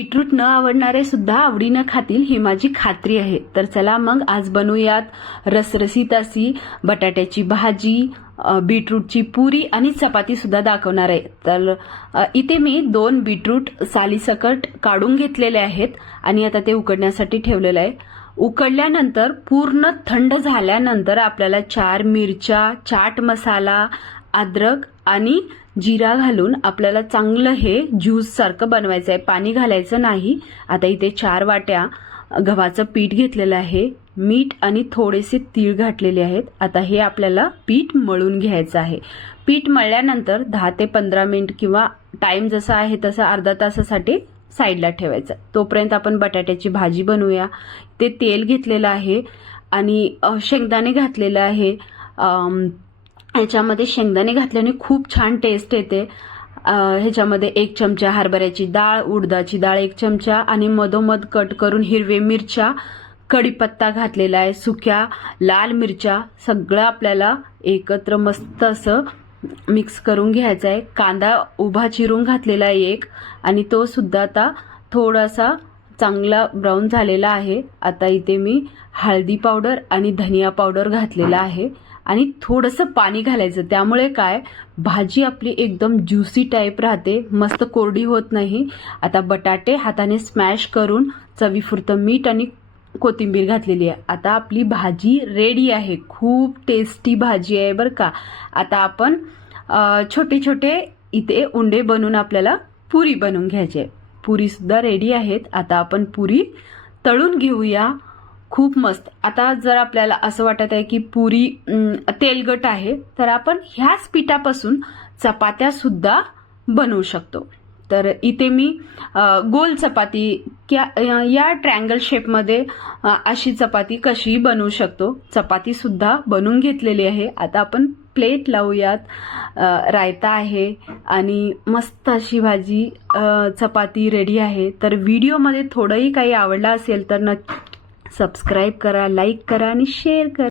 Beetroot न आवडणारे सुद्धा आवडीनं खातील ही माझी खात्री आहे. तर चला मग आज बनवूयात रसरसीत अशी बटाट्याची भाजी बीटरूटची पुरी आणि चपाती सुद्धा दाखवणार आहे. तर इथे मी दोन बीटरूट सालीसकट काढून घेतलेले आहेत आणि आता ते उकडण्यासाठी ठेवलेलं आहे. उकडल्यानंतर पूर्ण थंड झाल्यानंतर आपल्याला चार मिरच्या चाट मसाला अद्रक आणि जिरा घालून आपल्याला चांगलं हे ज्यूस सारखं बनवायचं आहे पाणी घालायचं नाही. आता इथे चार वाट्या गव्हाचं पीठ घेतलेलं आहे. मीठ आणि थोडेसे तीळ घातलेले आहेत. आता हे आपल्याला पीठ मळून घ्यायचं आहे. पीठ मळल्यानंतर दहा ते पंधरा मिनिट किंवा टाइम जसा आहे तसा अर्धा तासासाठी साईडला ठेवायचं. तोपर्यंत आपण बटाट्याची भाजी बनवूया. ते तेल घेतलेलं आहे आणि शेंगदाणे घातलेलं आहे. ह्याच्यामध्ये शेंगदाणे घातल्याने खूप छान टेस्ट येते. ह्याच्यामध्ये एक चमचा हरभऱ्याची डाळ उडदाची डाळ एक चमचा आणि मधोमध कट करून हिरवे मिरच्या कढीपत्ता घातलेला आहे सुक्या लाल मिरच्या सगळं आपल्याला एकत्र मस्त असं मिक्स करून घ्यायचं आहे. कांदा उभा चिरून घातलेला आहे एक आणि तो सुद्धा आता थोडासा चांगला ब्राऊन झालेला आहे. आता इथे मी हळदी पावडर आणि धनिया पावडर घातलेला आहे. आणि थोडंसं पाणी घालायचं. त्यामुळे काय भाजी आपली एकदम ज्युसी टाईप राहते. मस्त कोरडी होत नाही. आता बटाटे हाताने स्मॅश करून चवीपुरतं मीठ आणि कोथिंबीर घातलेली आहे. आता आपली भाजी रेडी आहे. खूप टेस्टी भाजी आहे बरं का. आता आपण छोटे छोटे इथे उंडे बनवून आपल्याला पुरी बनवून घ्यायचे. आहे पुरीसुद्धा रेडी आहेत. आता आपण पुरी तळून घेऊया. खूप मस्त. आता जर आपल्याला असं वाटत आहे की पुरी तेलगट आहे तर आपण ह्याच पिठापासून चपात्या सुद्धा बनवू शकतो. तर इथे मी गोल चपाती क्या या ट्रँगल शेपमध्ये अशी चपाती कशी बनवू शकतो चपाती सुद्धा बनवून घेतलेली आहे. आता आपण प्लेट लावूयात. रायता आहे आणि मस्त अशी भाजी चपाती रेडी आहे. तर व्हिडिओमध्ये थोडंही काही आवडलं असेल तर नक्की सबस्क्राईब करा लाईक करा आणि शेअर करा.